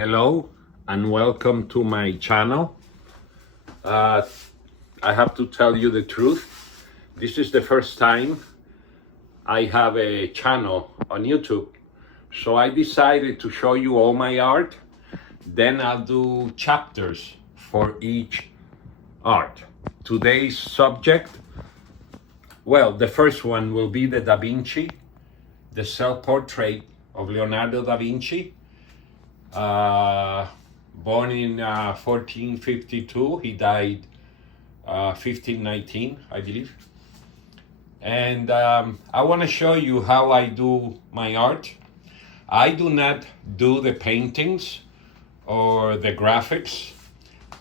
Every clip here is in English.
Hello and welcome to my channel. I have to tell you the truth. This is the first time I have a channel on YouTube. So I decided to show you all my art. Then I'll do chapters for each art. Today's subject, well, the first one will be the Da Vinci, the self-portrait of Leonardo da Vinci. Born in 1452, he died 1519, I believe. And I want to show you how I do my art. I do not do the paintings or the graphics.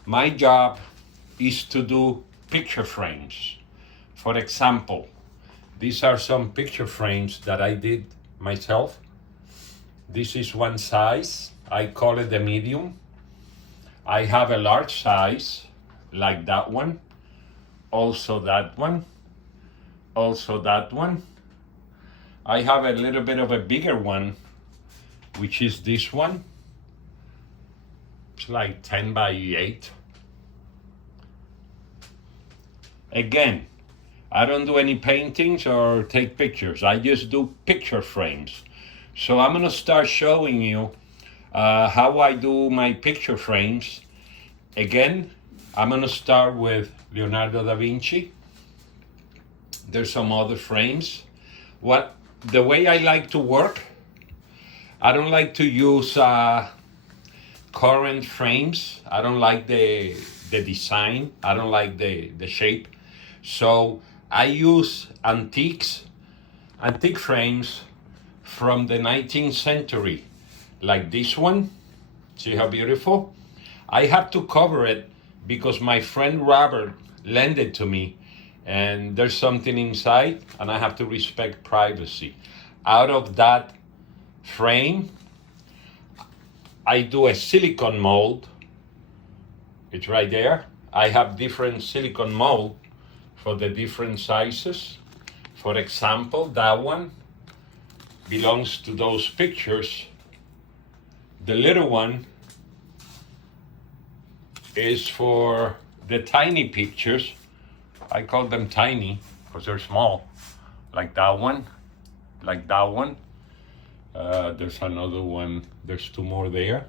My job is to do picture frames. For example, these are some picture frames that I did myself. This is one size. I call it the medium. I have a large size, like that one. Also that one. Also that one. I have a little bit of a bigger one, which is this one. It's like 10 by 8. Again, I don't do any paintings or take pictures. I just do picture frames. So I'm gonna start showing you how I do my picture frames. Again, I'm gonna start with Leonardo da Vinci. There's some other frames. The way I like to work, I don't like to use current frames. I don't like the design. I don't like the shape. So I use antique frames from the 19th century, like this one. See how beautiful? I have to cover it because my friend Robert lent it to me, and there's something inside, and I have to respect privacy. Out of that frame, I do a silicone mold. It's right there. I have different silicone mold for the different sizes. For example, that one belongs to those pictures. The little one is for the tiny pictures. I call them tiny because they're small, like that one, like that one. There's another one, there's two more there,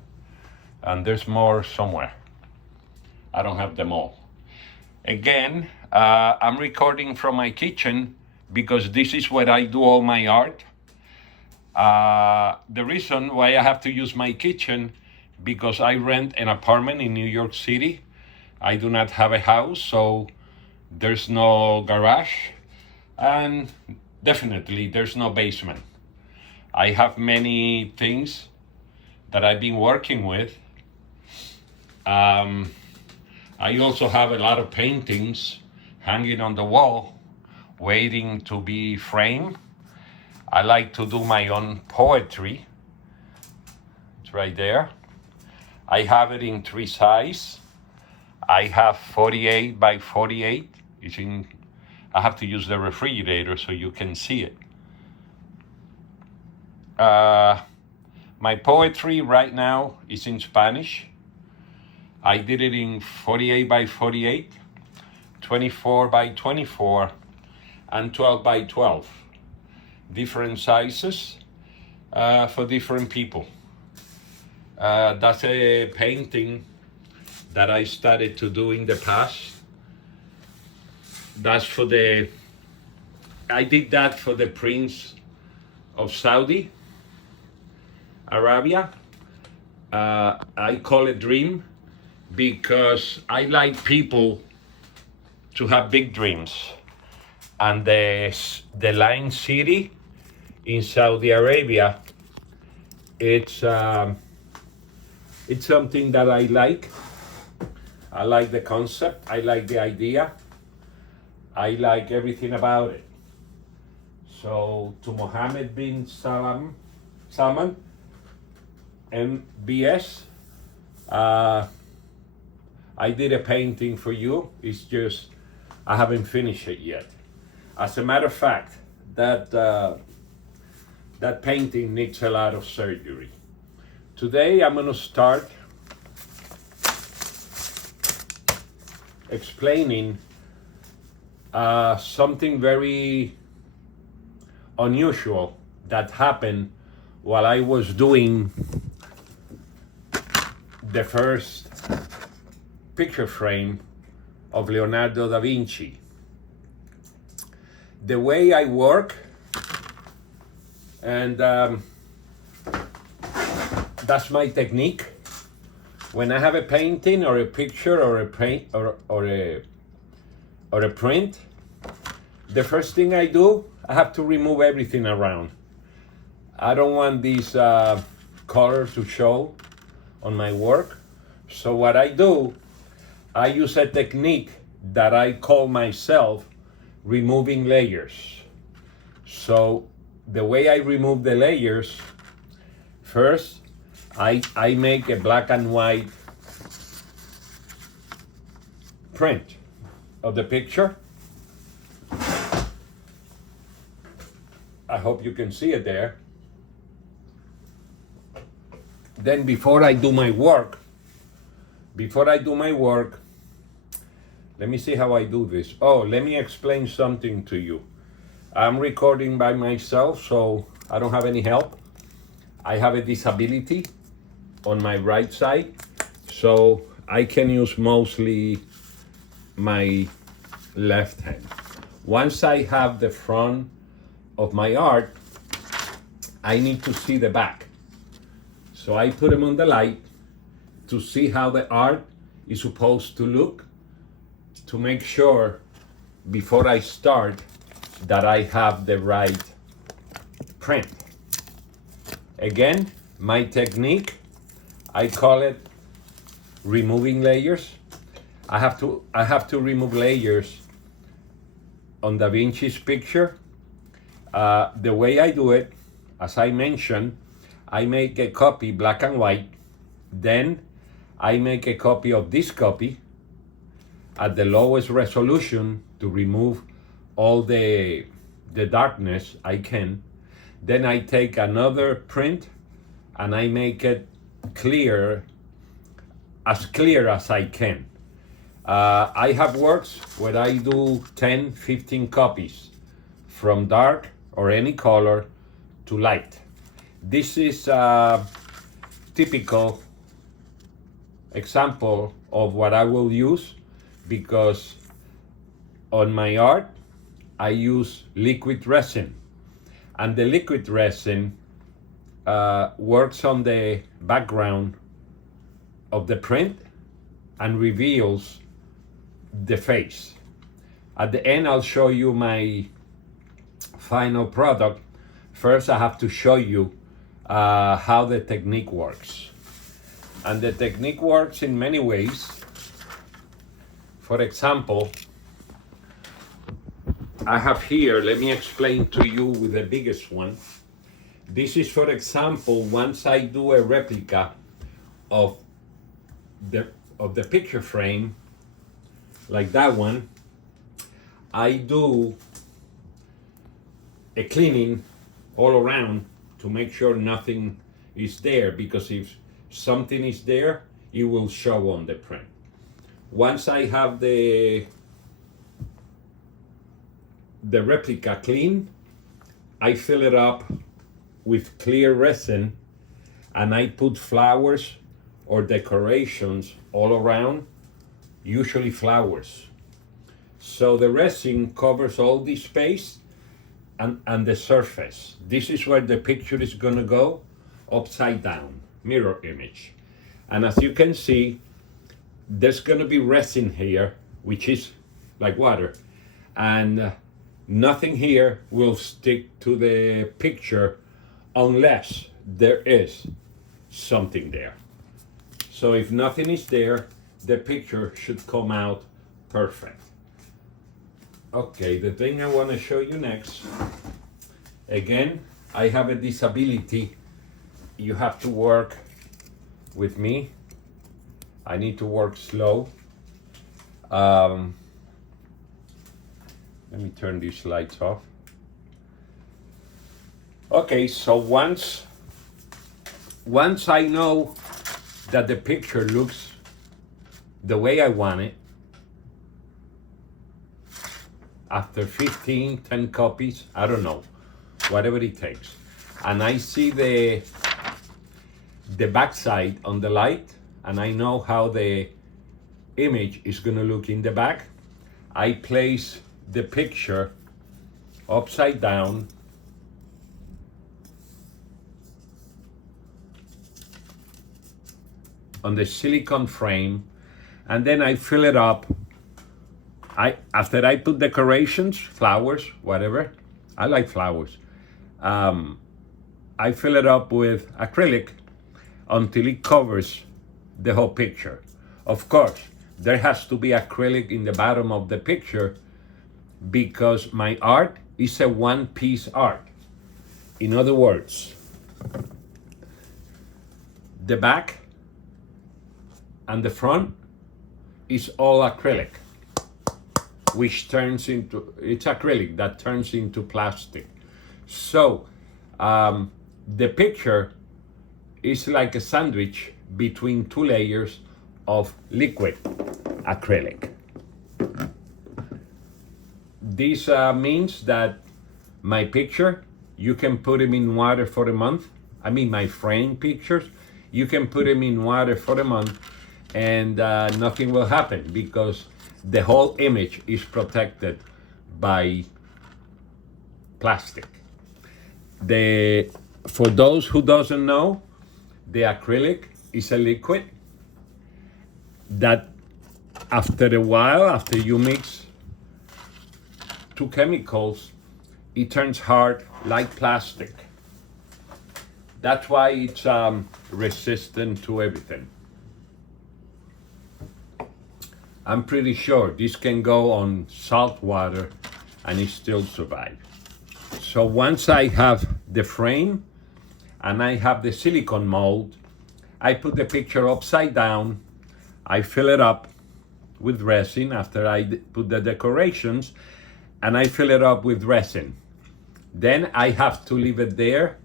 and there's more somewhere. I don't have them all. Again, I'm recording from my kitchen because this is where I do all my art. The reason why I have to use my kitchen, because I rent an apartment in New York City. I do not have a house, so there's no garage, and definitely there's no basement. I have many things that I've been working with. I also have a lot of paintings hanging on the wall, waiting to be framed. I like to do my own poetry. It's right there. I have it in 3 sizes. I have 48 by 48. I have to use the refrigerator so you can see it. My poetry right now is in Spanish. I did it in 48 by 48, 24 by 24, and 12 by 12. Different sizes for different people. That's a painting that I started to do in the past. That's I did that for the Prince of Saudi Arabia. I call it Dream because I like people to have big dreams. And the Lion City in Saudi Arabia, it's something that I like. I like the concept. I like the idea. I like everything about it. So to Mohammed bin Salman, MBS, I did a painting for you. It's just, I haven't finished it yet. As a matter of fact, that painting needs a lot of surgery. Today I'm going to start explaining something very unusual that happened while I was doing the first picture frame of Leonardo da Vinci. The way I work, and that's my technique. When I have a painting or a picture or a paint or a print, the first thing I do, I have to remove everything around. I don't want these colors to show on my work. So what I do, I use a technique that I call myself removing layers. So the way I remove the layers, first I make a black and white print of the picture. I hope you can see it there. Then before I do my work, let me see how I do this. Oh, let me explain something to you. I'm recording by myself, so I don't have any help. I have a disability on my right side, so I can use mostly my left hand. Once I have the front of my art, I need to see the back. So I put them on the light to see how the art is supposed to look, to make sure before I start that I have the right print. Again, my technique, I call it removing layers. I have to remove layers on Da Vinci's picture. The way I do it, as I mentioned, I make a copy black and white, then I make a copy of this copy at the lowest resolution to remove all the darkness I can. Then I take another print and I make it clear as I can. I have works where I do 10, 15 copies from dark or any color to light. This is a typical example of what I will use, because on my art I use liquid resin, and the liquid resin works on the background of the print and reveals the face. At the end I'll show you my final product. First I have to show you how the technique works. And the technique works in many ways. For example, I have here, let me explain to you with the biggest one. This is, for example, once I do a replica of the picture frame, like that one, I do a cleaning all around to make sure nothing is there, because if something is there, it will show on the print. Once I have the replica clean, I fill it up with clear resin and I put flowers or decorations all around, usually flowers. So the resin covers all the space and the surface. This is where the picture is gonna go, upside down, mirror image. And as you can see, there's gonna be resin here, which is like water, and nothing here will stick to the picture unless there is something there. So if nothing is there, the picture should come out perfect. Okay, the thing I want to show you next, again, I have a disability. You have to work with me. I need to work slow. Let me turn these lights off. Okay, so once once I know that the picture looks the way I want it, after 15, 10 copies, I don't know, whatever it takes, and I see the backside on the light, and I know how the image is going to look in the back, I place the picture upside down on the silicone frame, and then I fill it up. After I put decorations, flowers, whatever, I like flowers, I fill it up with acrylic until it covers the whole picture. Of course, there has to be acrylic in the bottom of the picture because my art is a one-piece art. In other words, the back and the front is all acrylic, which turns into, it's acrylic that turns into plastic. So the picture is like a sandwich between two layers of liquid acrylic. This means that my picture, you can put them in water for a month. I mean, my frame pictures, you can put them in water for a month and nothing will happen because the whole image is protected by plastic. For those who doesn't know, the acrylic is a liquid that after a while, after you mix two chemicals, it turns hard like plastic. That's why it's resistant to everything. I'm pretty sure this can go on salt water and it still survive. So once I have the frame and I have the silicone mold, I put the picture upside down, I fill it up with resin after I put the decorations, and I fill it up with resin. Then I have to leave it there,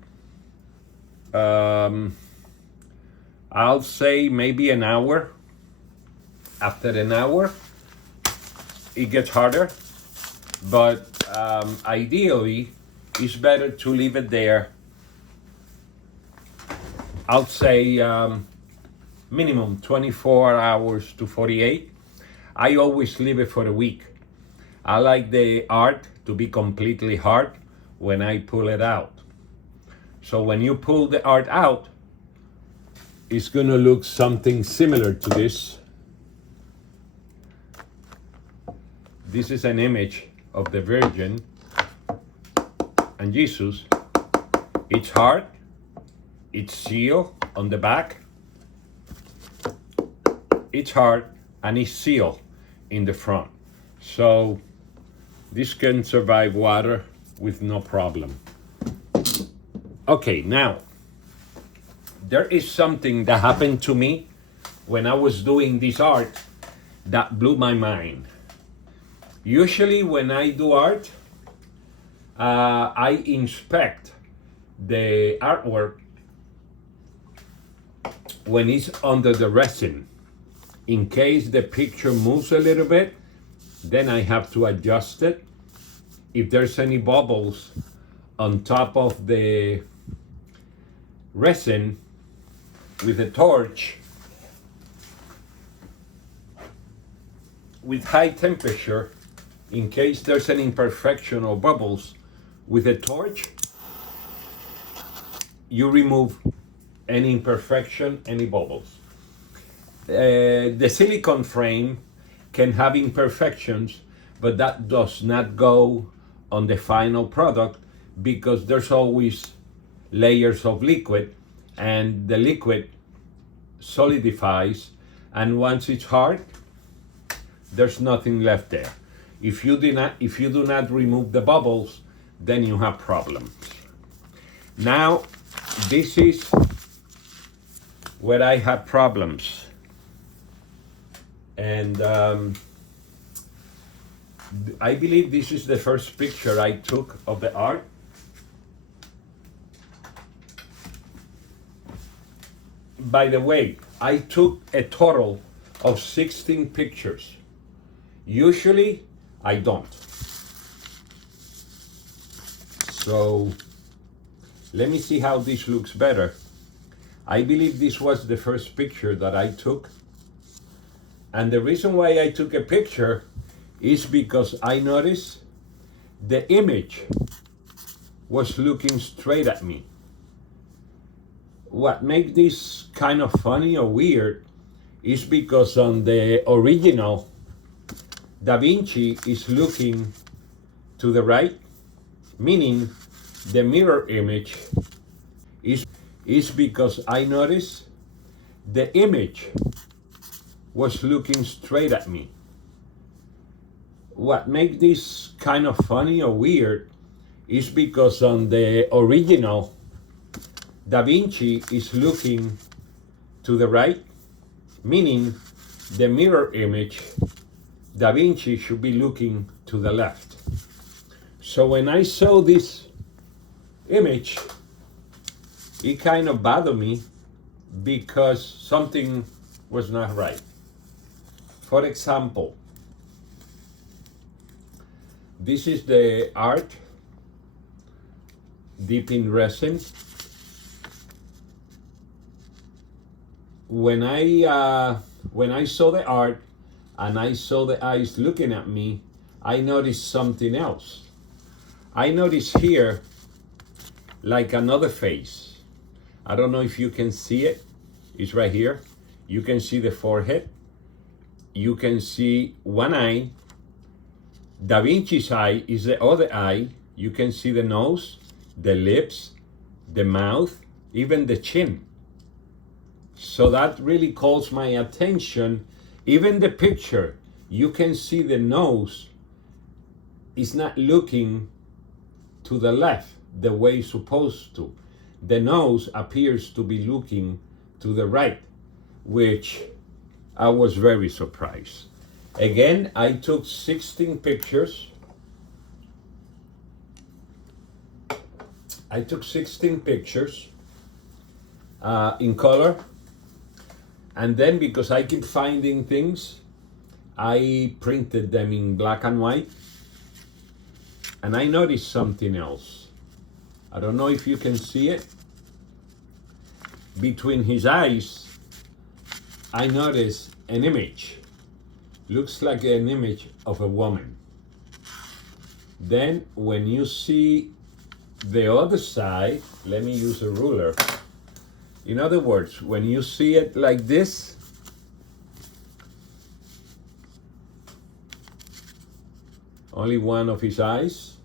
I'll say maybe an hour. After an hour, it gets harder, but ideally, it's better to leave it there. I'll say minimum 24 hours to 48. I always leave it for a week. I like the art to be completely hard when I pull it out. So when you pull the art out, it's gonna look something similar to this. This is an image of the Virgin and Jesus. It's hard, it's sealed on the back. It's hard and it's sealed in the front. So this can survive water with no problem. Okay, now, there is something that happened to me when I was doing this art that blew my mind. Usually when I do art, I inspect the artwork when it's under the resin. In case the picture moves a little bit, then I have to adjust it. If there's any bubbles on top of the resin with a torch, with high temperature, in case there's an imperfection or bubbles, with a torch, you remove any imperfection, any bubbles. The silicone frame can have imperfections, but that does not go on the final product because there's always layers of liquid and the liquid solidifies, and once it's hard, there's nothing left there. If you do not remove the bubbles, then you have problems. Now, this is where I have problems. And I believe this is the first picture I took of the art. By the way, I took a total of 16 pictures. Usually, I don't. So, let me see how this looks better. I believe this was the first picture that I took. And the reason why I took a picture is because I noticed the image was looking straight at me. What makes this kind of funny or weird is because on the original, Da Vinci is looking to the right, meaning the mirror image is because I noticed the image was looking straight at me. What makes this kind of funny or weird is because on the original, Da Vinci is looking to the right, meaning the mirror image, Da Vinci should be looking to the left. So when I saw this image, it kind of bothered me because something was not right. For example, this is the art deep in resin. When I saw the art and I saw the eyes looking at me, I noticed something else. I noticed here like another face. I don't know if you can see it. It's right here. You can see the forehead. You can see one eye. Da Vinci's eye is the other eye. You can see the nose, the lips, the mouth, even the chin. So that really calls my attention. Even the picture, you can see the nose is not looking to the left the way it's supposed to. The nose appears to be looking to the right, which I was very surprised. Again, I took 16 pictures. I took 16 pictures in color. And then because I keep finding things, I printed them in black and white. And I noticed something else. I don't know if you can see it. Between his eyes, I noticed an image. Looks like an image of a woman. Then when you see the other side, let me use a ruler. In other words, when you see it like this, only one of his eyes,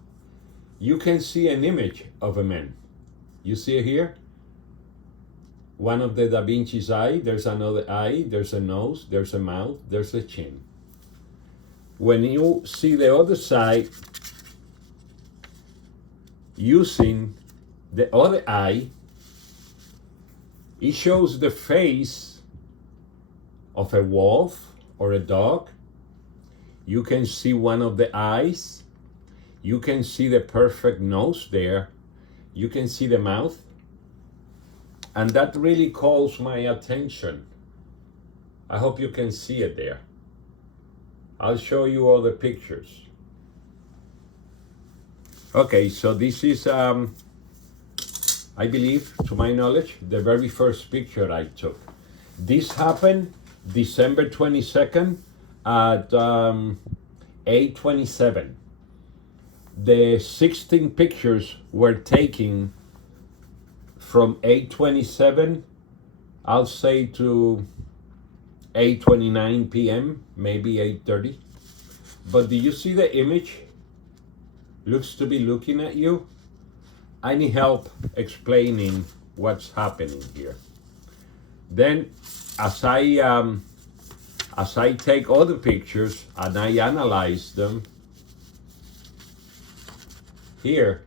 you can see an image of a man. You see it here? One of the Da Vinci's eye, there's another eye, there's a nose, there's a mouth, there's a chin. When you see the other side, using the other eye, it shows the face of a wolf or a dog. You can see one of the eyes. You can see the perfect nose there. You can see the mouth. And that really calls my attention. I hope you can see it there. I'll show you all the pictures. Okay, so this is, I believe, to my knowledge, the very first picture I took. This happened December 22nd at 8:27. The 16 pictures were taken from 8:27, I'll say, to 8:29 p.m., maybe 8:30. But do you see the image? Looks to be looking at you. I need help explaining what's happening here. Then, as I take all the pictures and I analyze them, here,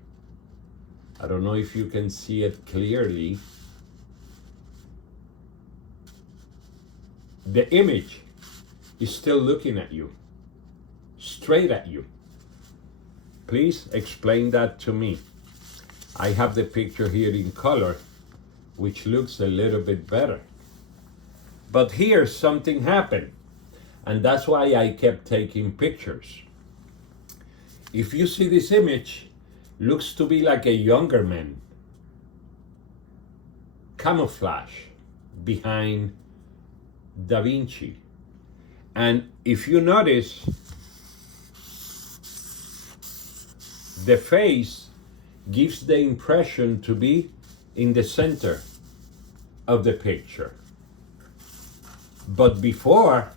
I don't know if you can see it clearly, the image is still looking at you, straight at you. Please explain that to me. I have the picture here in color, which looks a little bit better. But here something happened, and that's why I kept taking pictures. If you see this image, looks to be like a younger man, camouflage behind Da Vinci. And if you notice, the face gives the impression to be in the center of the picture. But before,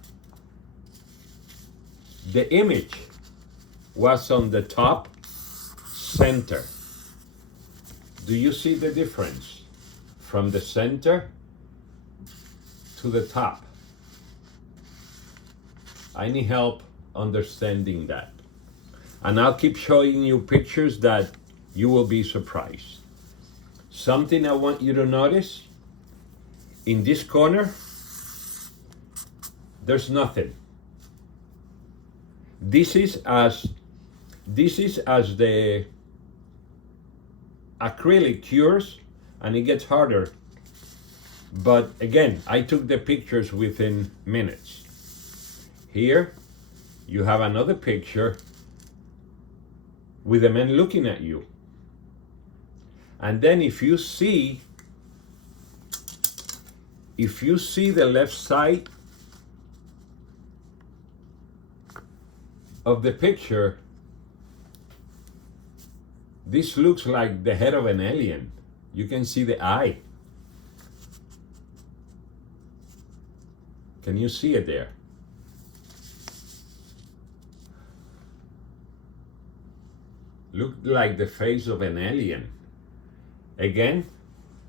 the image was on the top center. Do you see the difference from the center to the top? I need help understanding that. And I'll keep showing you pictures that you will be surprised. Something I want you to notice, in this corner, there's nothing. This is as the acrylic cures and it gets harder. But again, I took the pictures within minutes. Here, you have another picture with a man looking at you. And then if you see the left side of the picture, this looks like the head of an alien. You can see the eye. Can you see it there? Looked like the face of an alien. Again,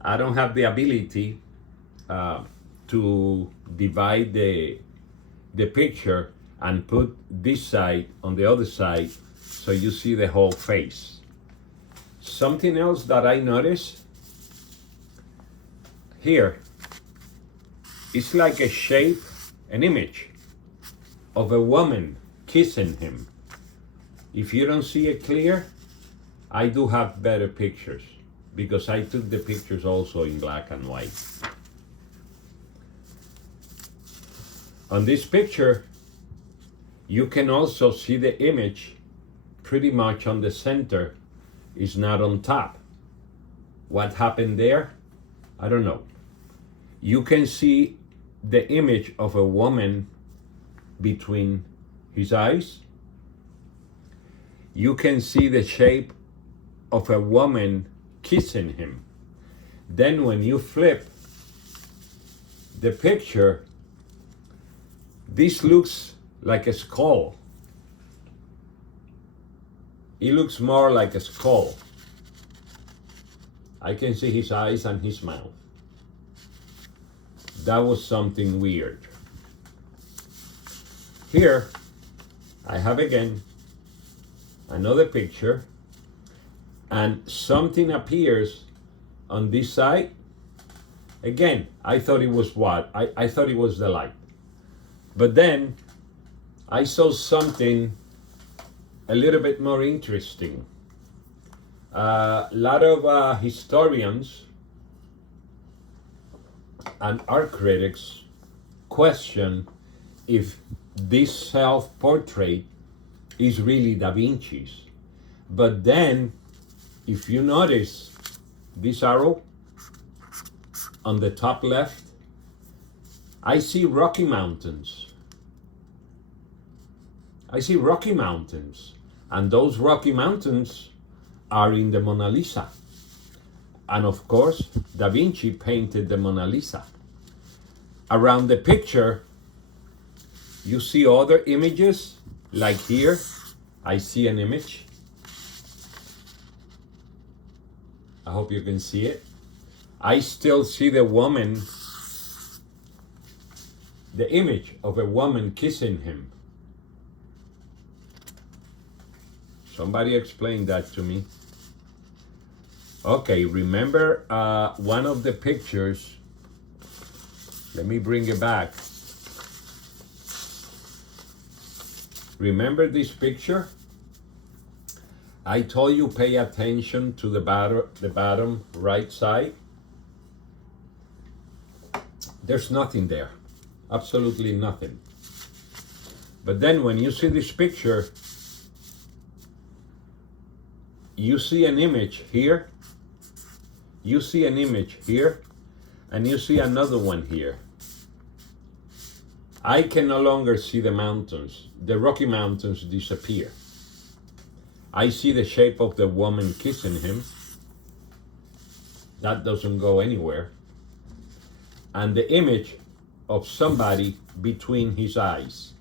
I don't have the ability to divide the picture and put this side on the other side so you see the whole face. Something else that I noticed here, it's like a shape, an image of a woman kissing him. If you don't see it clear, I do have better pictures because I took the pictures also in black and white. On this picture, you can also see the image pretty much on the center, is not on top. What happened there? I don't know. You can see the image of a woman between his eyes. You can see the shape of a woman kissing him. Then when you flip the picture, this looks like a skull. It looks more like a skull. I can see his eyes and his mouth. That was something weird. Here, I have again another picture, and something appears on this side. Again, I thought it was what? I thought it was the light. But then I saw something a little bit more interesting. A lot of historians and art critics question if this self-portrait is really Da Vinci's. But then, if you notice this arrow on the top left, I see Rocky Mountains. I see Rocky Mountains, and those Rocky Mountains are in the Mona Lisa. And of course, Da Vinci painted the Mona Lisa. Around the picture, you see other images, like here, I see an image. I hope you can see it. I still see the woman, the image of a woman kissing him. Somebody explain that to me. Okay, remember one of the pictures, let me bring it back. Remember this picture? I told you pay attention to the bottom right side. There's nothing there. Absolutely nothing. But then when you see this picture, you see an image here, you see an image here, and you see another one here. I can no longer see the mountains. The Rocky Mountains disappear. I see the shape of the woman kissing him. That doesn't go anywhere. And the image of somebody between his eyes.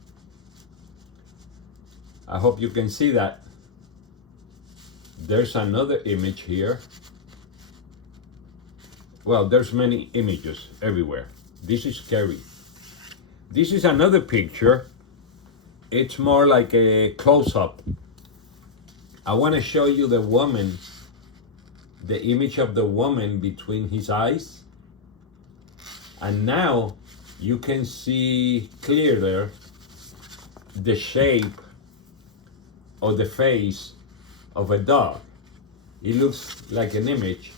I hope you can see that. There's another image here. Well, there's many images everywhere. This is scary. This is another picture. It's more like a close-up. I want to show you the woman, the image of the woman between his eyes. And now you can see clearer the shape of the face of a dog. It looks like an image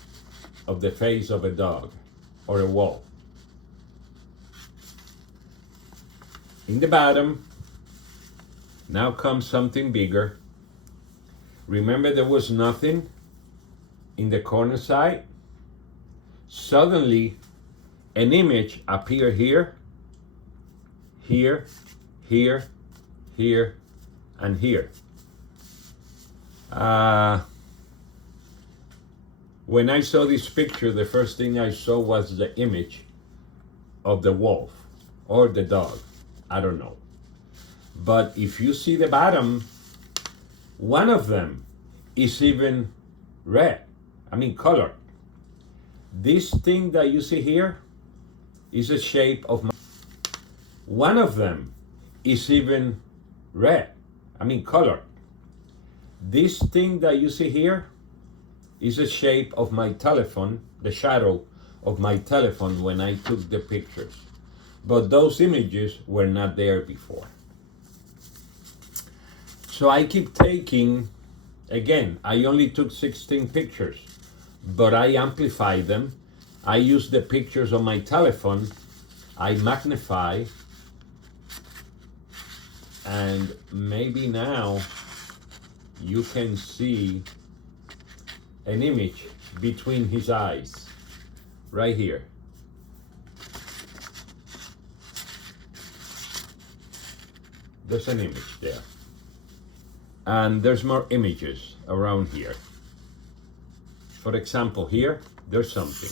of the face of a dog or a wolf. In the bottom, now comes something bigger. Remember there was nothing in the corner side? Suddenly, an image appeared here, here, here, here, and here. When I saw this picture, the first thing I saw was the image of the wolf or the dog. I don't know. But if you see the bottom, one of them is even red. I mean colored. This thing that you see here is a shape of my... One of them is even red. I mean colored. This thing that you see here is a shape of my telephone, the shadow of my telephone when I took the pictures. But those images were not there before. So I keep taking, again, I only took 16 pictures, but I amplify them. I use the pictures on my telephone, I magnify, and maybe now you can see an image between his eyes, right here. There's an image there. And there's more images around here. For example, here, there's something.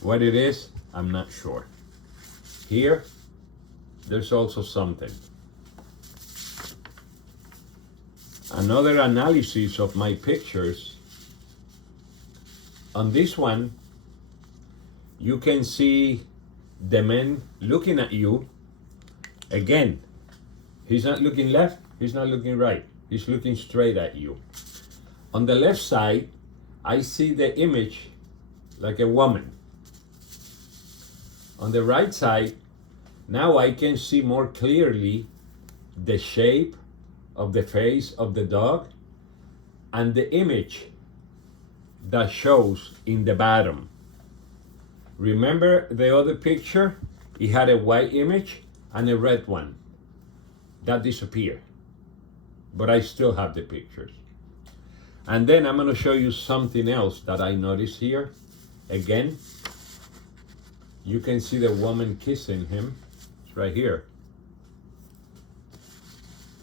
What it is, I'm not sure. Here, there's also something. Another analysis of my pictures. On this one, you can see the man looking at you. Again, he's not looking left, he's not looking right. He's looking straight at you. On the left side, I see the image like a woman. On the right side, now I can see more clearly the shape of the face of the dog and the image that shows in the bottom. Remember the other picture? It had a white image and a red one. That disappeared. But I still have the pictures. And then I'm going to show you something else that I noticed here. Again, you can see the woman kissing him. It's right here.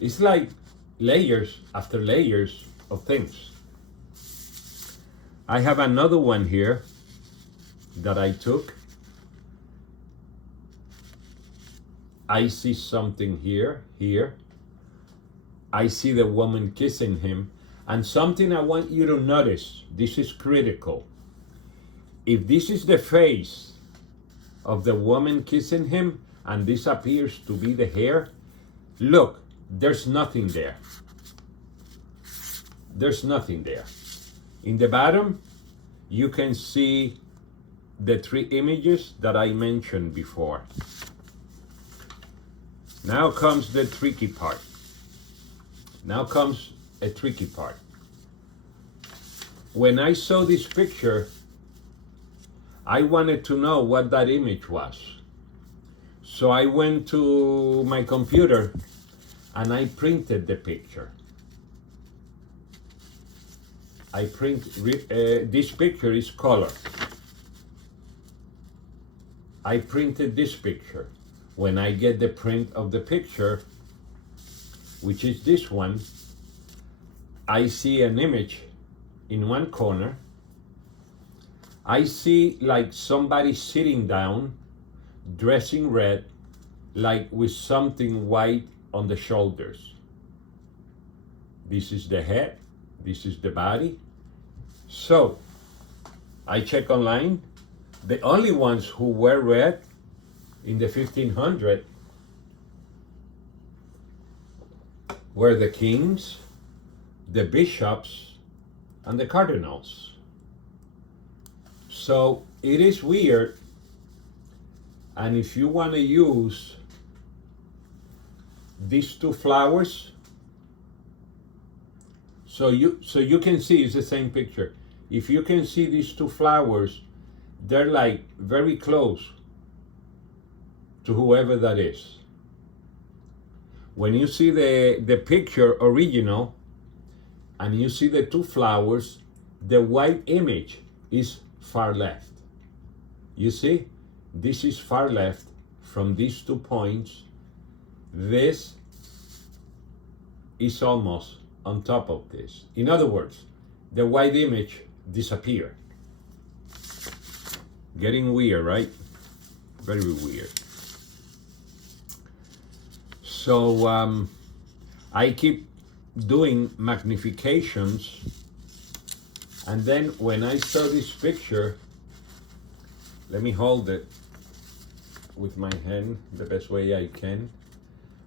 It's like layers after layers of things. I have another one here that I took. I see something here, here. I see the woman kissing him. And something I want you to notice, this is critical. If this is the face of the woman kissing him, and this appears to be the hair, look, there's nothing there. There's nothing there. In the bottom, you can see the three images that I mentioned before. Now comes the tricky part. Now comes a tricky part. When I saw this picture, I wanted to know what that image was. So I went to my computer and I printed the picture. This picture is color. I printed this picture. When I get the print of the picture, which is this one, I see an image in one corner. I see like somebody sitting down, dressing red, like with something white on the shoulders. This is the head, this is the body. So I check online. The only ones who were red in the 1500s were the kings, the bishops, and the cardinals. So it is weird, and if you want to use these two flowers, so you can see it's the same picture. If you can see these two flowers, they're like very close to whoever that is. When you see the picture original and you see the two flowers, the white image is far left. You see, this is far left from these 2 points. This is almost on top of this. In other words, the white image disappeared. Getting weird, right? Very weird. So I keep doing magnifications, and then when I saw this picture, let me hold it with my hand the best way I can.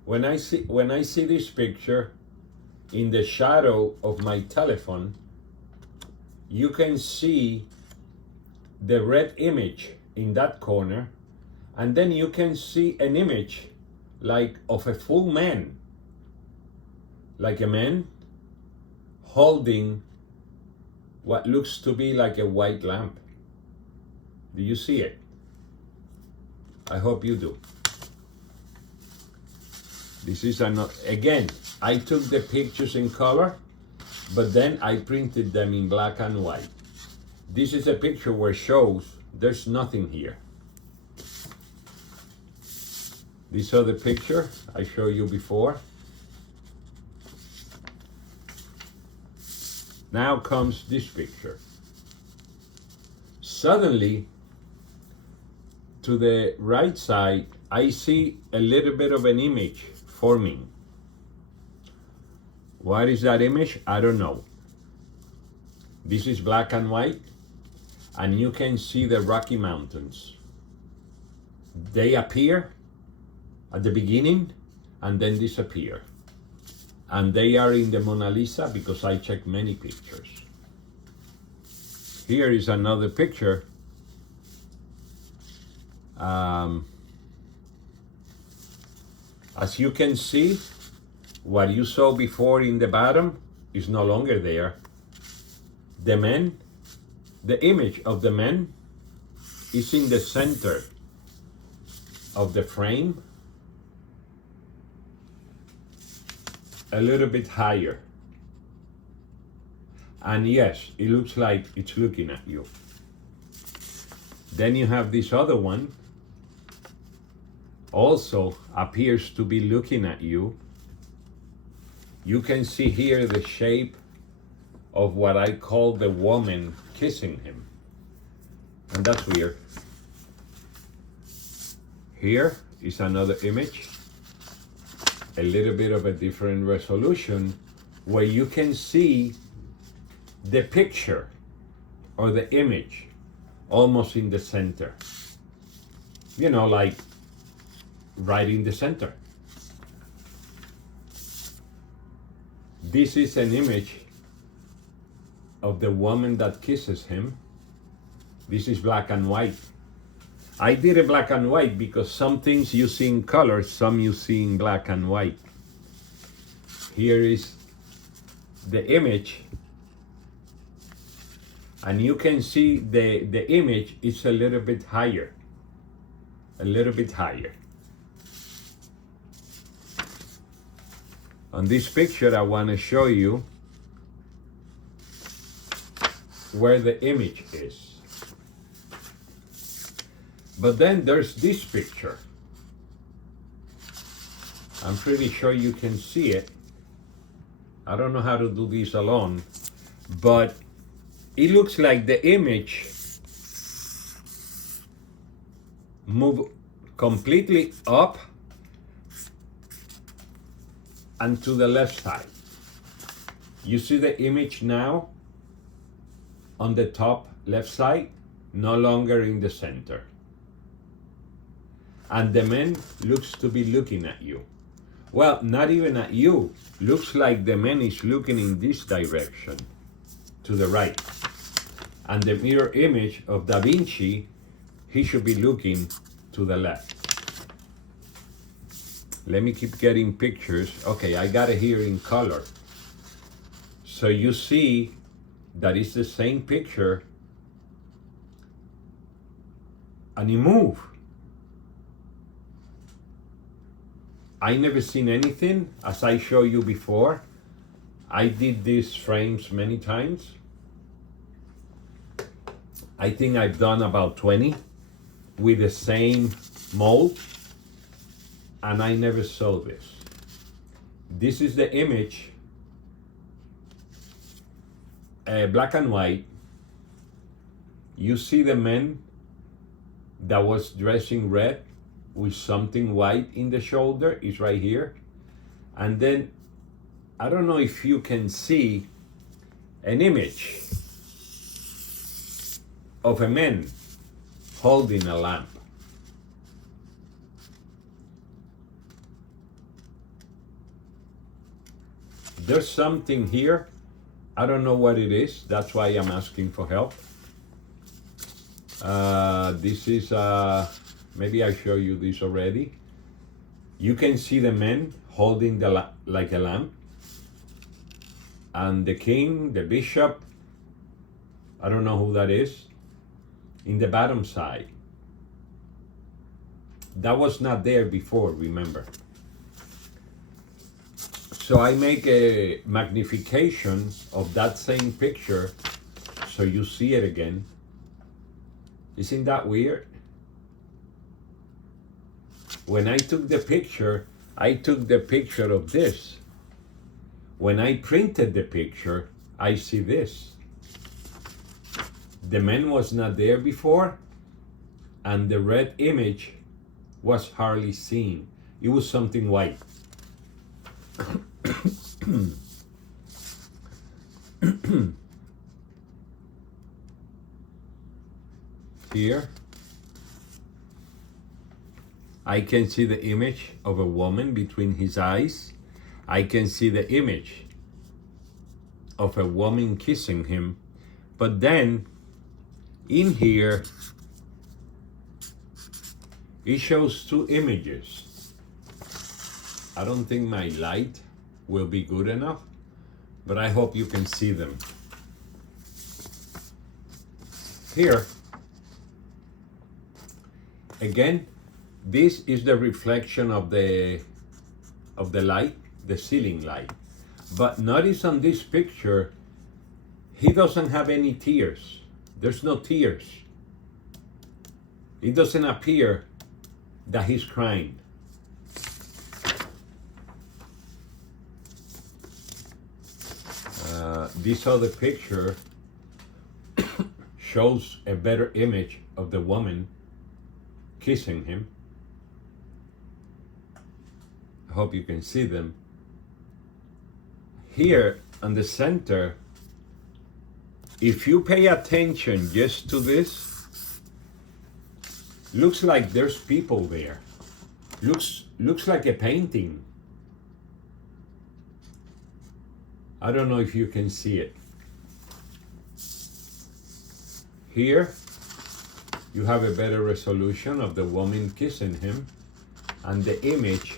When I see this picture in the shadow of my telephone, you can see the red image in that corner, and then you can see an image like of a full man, like a man holding what looks to be like a white lamp. Do you see it? I hope you do. This is again, I took the pictures in color, but then I printed them in black and white. This is a picture where it shows there's nothing here. This other picture I showed you before. Now comes this picture. Suddenly, to the right side, I see a little bit of an image forming. What is that image? I don't know. This is black and white, and you can see the Rocky Mountains. They appear at the beginning and then disappear. And they are in the Mona Lisa because I checked many pictures. Here is another picture. As you can see, what you saw before in the bottom is no longer there. The man, the image of the man is in the center of the frame, a little bit higher. And yes, it looks like it's looking at you. Then you have this other one, also appears to be looking at you. You can see here the shape of what I call the woman kissing him. And that's weird. Here is another image, a little bit of a different resolution, where you can see the picture or the image almost in the center. You know, like right in the center. This is an image of the woman that kisses him. This is black and white. I did it black and white because some things you see in color, some you see in black and white. Here is the image, and you can see the image is a little bit higher. A little bit higher. On this picture, I want to show you where the image is. But then there's this picture. I'm pretty sure you can see it. I don't know how to do this alone, but it looks like the image moved completely up and to the left side. You see the image now on the top left side, no longer in the center. And the man looks to be looking at you. Well, not even at you. Looks like the man is looking in this direction, to the right. And the mirror image of Da Vinci, he should be looking to the left. Let me keep getting pictures. Okay, I got it here in color. So you see that it's the same picture and it moved. I never seen anything, as I showed you before. I did these frames many times. I think I've done about 20 with the same mold, and I never saw this. This is the image, black and white. You see the man that was dressing red with something white in the shoulder is right here. And then, I don't know if you can see an image of a man holding a lamp. There's something here. I don't know what it is. That's why I'm asking for help. This is maybe I show you this already. You can see the man holding the like a lamp, and the king, the bishop, I don't know who that is, in the bottom side. That was not there before, remember. So I make a magnification of that same picture so you see it again. Isn't that weird? When I took the picture of this. When I printed the picture, I see this. The man was not there before, and the red image was hardly seen. It was something white. Here, I can see the image of a woman between his eyes. I can see the image of a woman kissing him. But then, in here, it shows two images. I don't think my light will be good enough, but I hope you can see them. Here, again, this is the reflection of the light, the ceiling light. But notice on this picture, he doesn't have any tears. There's no tears. It doesn't appear that he's crying. This other picture shows a better image of the woman kissing him. I hope you can see them. Here on the center, if you pay attention just to this, looks like there's people there. Looks like a painting. I don't know if you can see it. Here, you have a better resolution of the woman kissing him and the image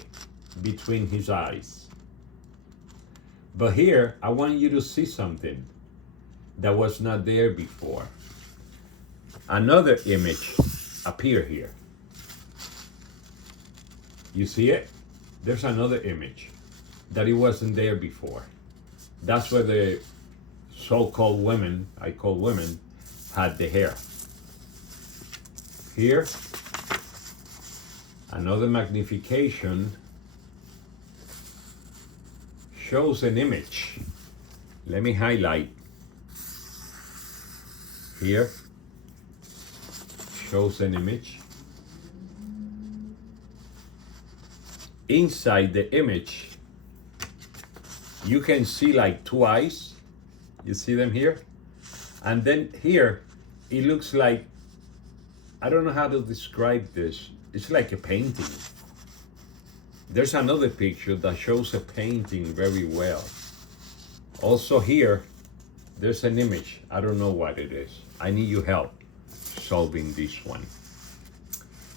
between his eyes. But here, I want you to see something that was not there before. Another image appear here. You see it? There's another image. that it wasn't there before. That's where the so-called women, I call women, had the hair. Here, another magnification shows an image. Let me highlight. Here, shows an image. Inside the image, you can see like two eyes. You see them here? And then here, it looks like, I don't know how to describe this. It's like a painting. There's another picture that shows a painting very well. Also here, there's an image. I don't know what it is. I need your help solving this one.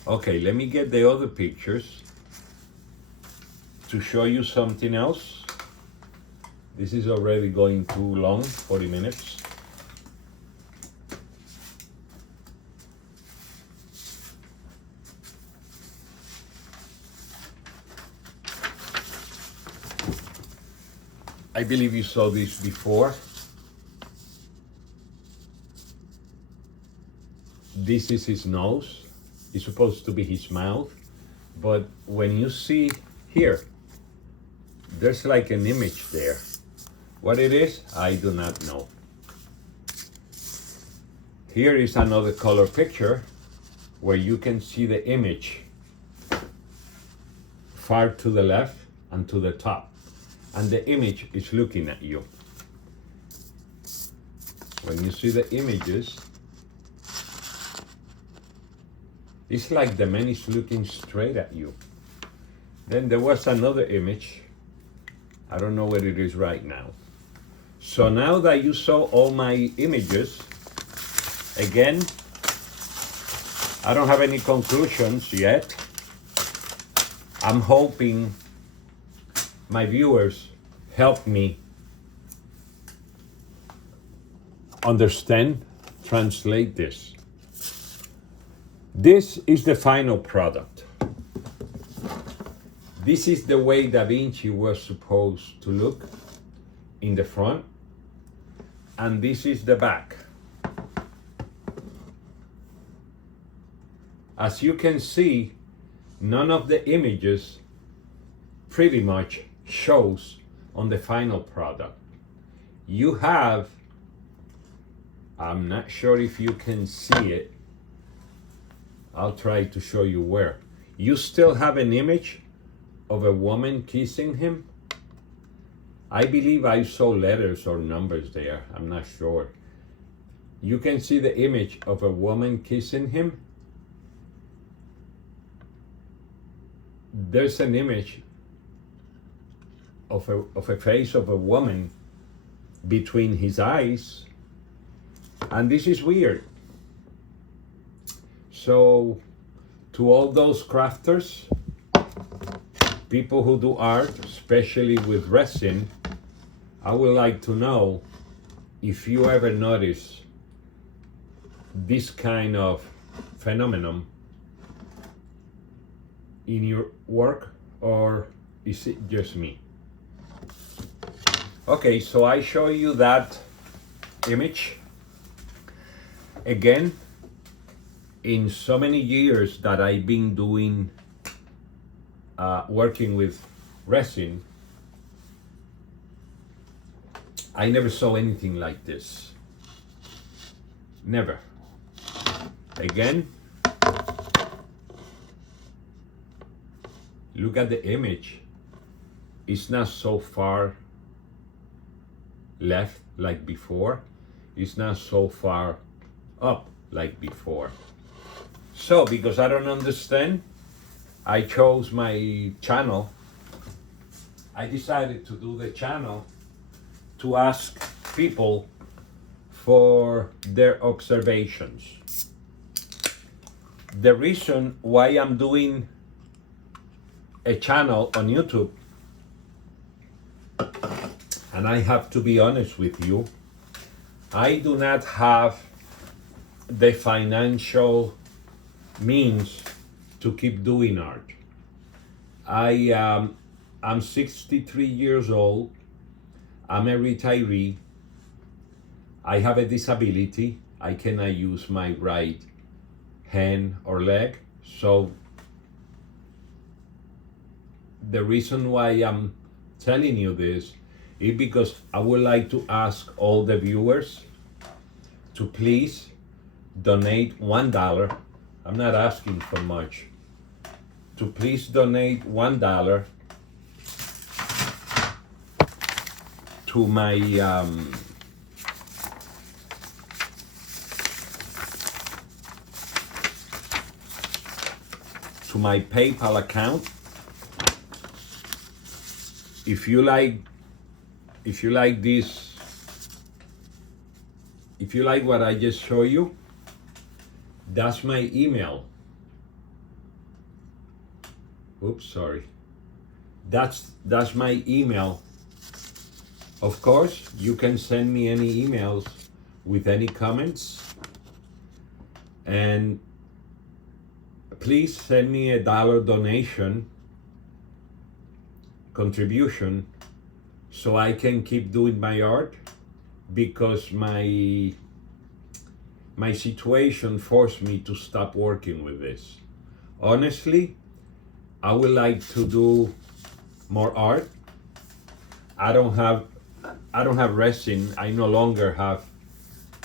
Okay, let me get the other pictures to show you something else. This is already going too long, 40 minutes. I believe you saw this before. This is his nose. It's supposed to be his mouth. But when you see here, there's like an image there. What it is, I do not know. Here is another color picture where you can see the image far to the left and to the top. And the image is looking at you. When you see the images, it's like the man is looking straight at you. Then there was another image. I don't know where it is right now. So now that you saw all my images, again, I don't have any conclusions yet. I'm hoping my viewers help me understand, translate this. This is the final product. This is the way Da Vinci was supposed to look in the front, and this is the back. As you can see, none of the images pretty much shows on the final product. You have, I'm not sure if you can see it. I'll try to show you where. You still have an image of a woman kissing him. I believe I saw letters or numbers there. I'm not sure. You can see the image of a woman kissing him. There's an image of a face of a woman between his eyes, and this is weird. So to all those crafters, people who do art, especially with resin, I would like to know if you ever notice this kind of phenomenon in your work, or is it just me? Okay, so I show you that image. Again, in so many years that I've been doing, working with resin, I never saw anything like this. Never. Again, look at the image. It's not so far left like before. It's not so far up like before. So, because I don't understand, I chose my channel. I decided to do the channel to ask people for their observations. The reason why I'm doing a channel on YouTube, and I have to be honest with you, I do not have the financial means to keep doing art. I'm 63 years old. I'm a retiree. I have a disability. I cannot use my right hand or leg. So the reason why I'm telling you this is because I would like to ask all the viewers to please donate $1. I'm not asking for much. To please donate $1 to my PayPal account. If you like this, if you like what I just show you, that's my email. Oops, sorry. That's my email. Of course, you can send me any emails with any comments, and please send me $1 donation contribution so I can keep doing my art, because my situation forced me to stop working with this. Honestly, I would like to do more art. I don't have resin. I no longer have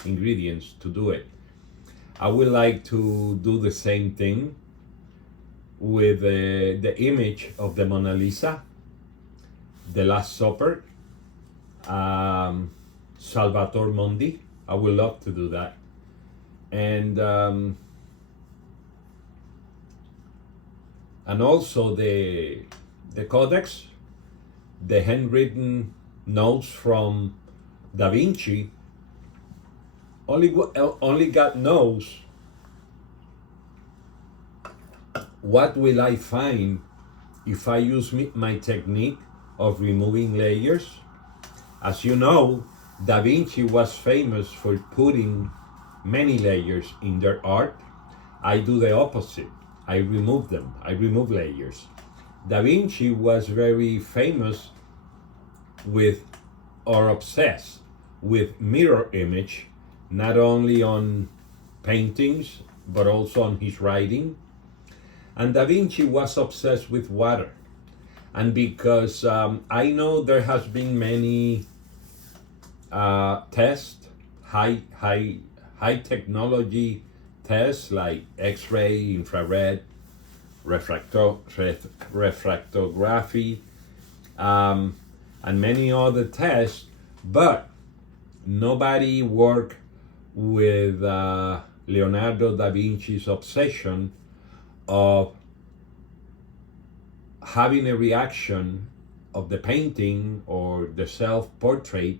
ingredients to do it. I would like to do the same thing with the image of the Mona Lisa, the Last Supper, Salvator Mundi. I would love to do that. And also the Codex, the handwritten notes from Da Vinci. Only God knows what will I find if I use my technique of removing layers. As you know, Da Vinci was famous for putting many layers in their art. I do the opposite. I remove them. I remove layers. Da Vinci was very famous with, or obsessed with, mirror image, not only on paintings, but also on his writing. And Da Vinci was obsessed with water. And because I know there has been many tests, high technology tests like X-ray, infrared, refractography, and many other tests, but nobody worked with Leonardo da Vinci's obsession of having a reaction of the painting or the self-portrait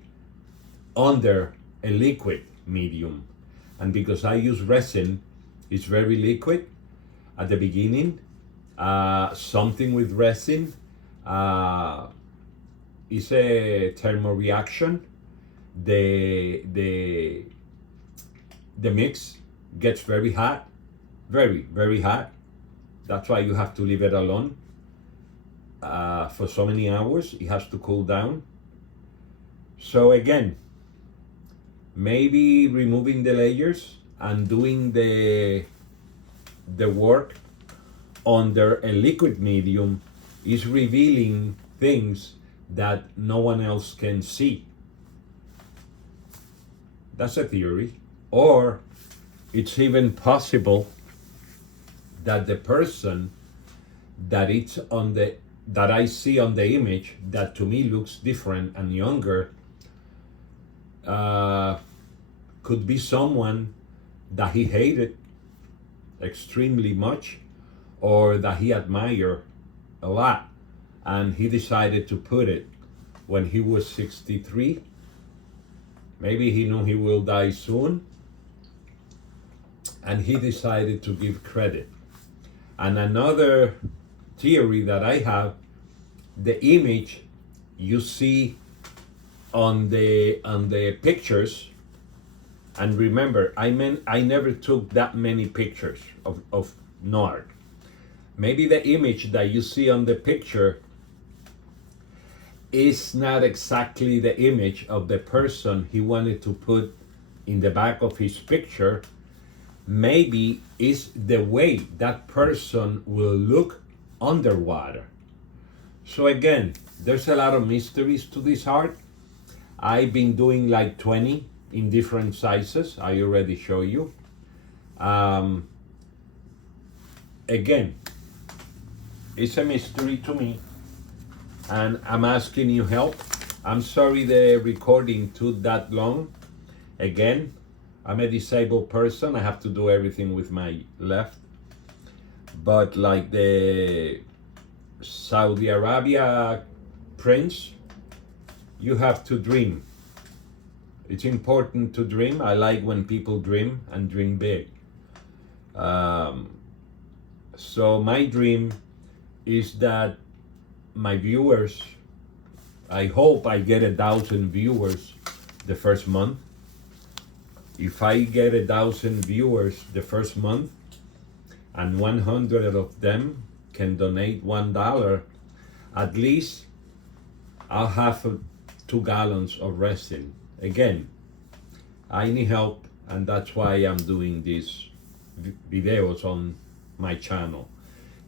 under a liquid medium. And because I use resin, it's very liquid at the beginning. Something with resin is a thermoreaction. The mix gets very hot, very hot. That's why you have to leave it alone for so many hours. It has to cool down. So again, maybe removing the layers and doing the work under a liquid medium is revealing things that no one else can see. That's a theory. Or it's even possible that the person that I see on the image, that to me looks different and younger, could be someone that he hated extremely much, or that he admired a lot, and he decided to put it when he was 63. Maybe he knew he will die soon, and he decided to give credit. And another theory that I have, the image you see on the pictures, and remember, I never took that many pictures of Nord. Maybe the image that you see on the picture is not exactly the image of the person he wanted to put in the back of his picture. Maybe it's the way that person will look underwater. So again, there's a lot of mysteries to this art. I've been doing like 20 in different sizes. I already show you. Again, it's a mystery to me, and I'm asking you help. I'm sorry the recording took that long. Again, I'm a disabled person. I have to do everything with my left. But like the Saudi Arabia prince, you have to dream. It's important to dream. I like when people dream and dream big. So my dream is that my viewers, I hope I get 1,000 viewers the first month. If I get 1,000 viewers the first month and 100 of them can donate $1, at least I'll have 2 gallons of resin. Again, I need help, and that's why I'm doing these videos on my channel.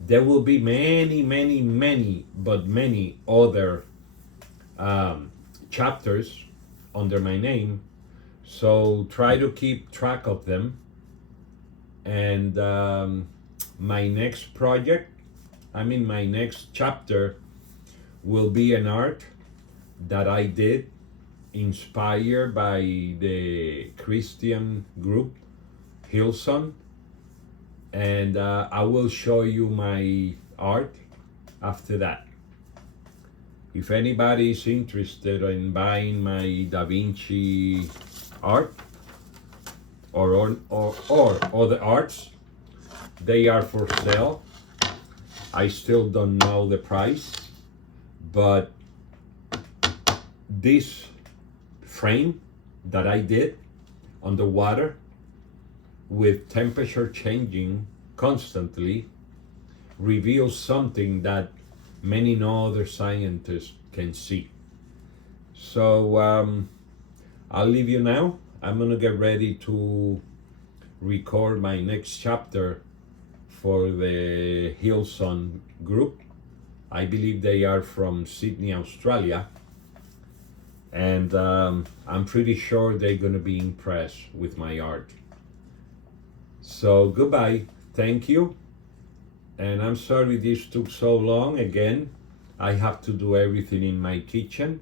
There will be many other chapters under my name, so try to keep track of them. And my next project, my next chapter will be an art that I did inspired by the Christian group Hillsong, and I will show you my art after that. If anybody is interested in buying my Da Vinci art or other arts, they are for sale. I still don't know the price, but this frame that I did underwater with temperature changing constantly reveals something that many no other scientists can see. So I'll leave you now. I'm gonna get ready to record my next chapter for the Hillsong group. I believe they are from Sydney, Australia. And I'm pretty sure they're gonna be impressed with my art. So goodbye, thank you. And I'm sorry this took so long. Again, I have to do everything in my kitchen.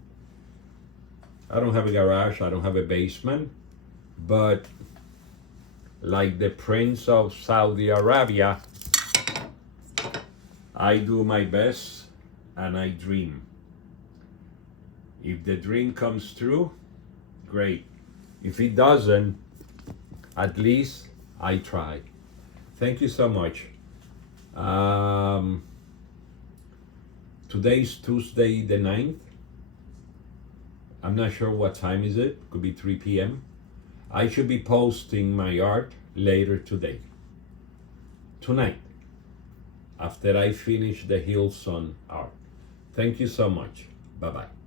I don't have a garage, I don't have a basement, but like the Prince of Saudi Arabia, I do my best and I dream. If the dream comes true, great. If it doesn't, at least I try. Thank you so much. Today's Tuesday the 9th. I'm not sure what time is it. Could be 3 p.m. I should be posting my art later today. Tonight, after I finish the Hillsong art. Thank you so much. Bye-bye.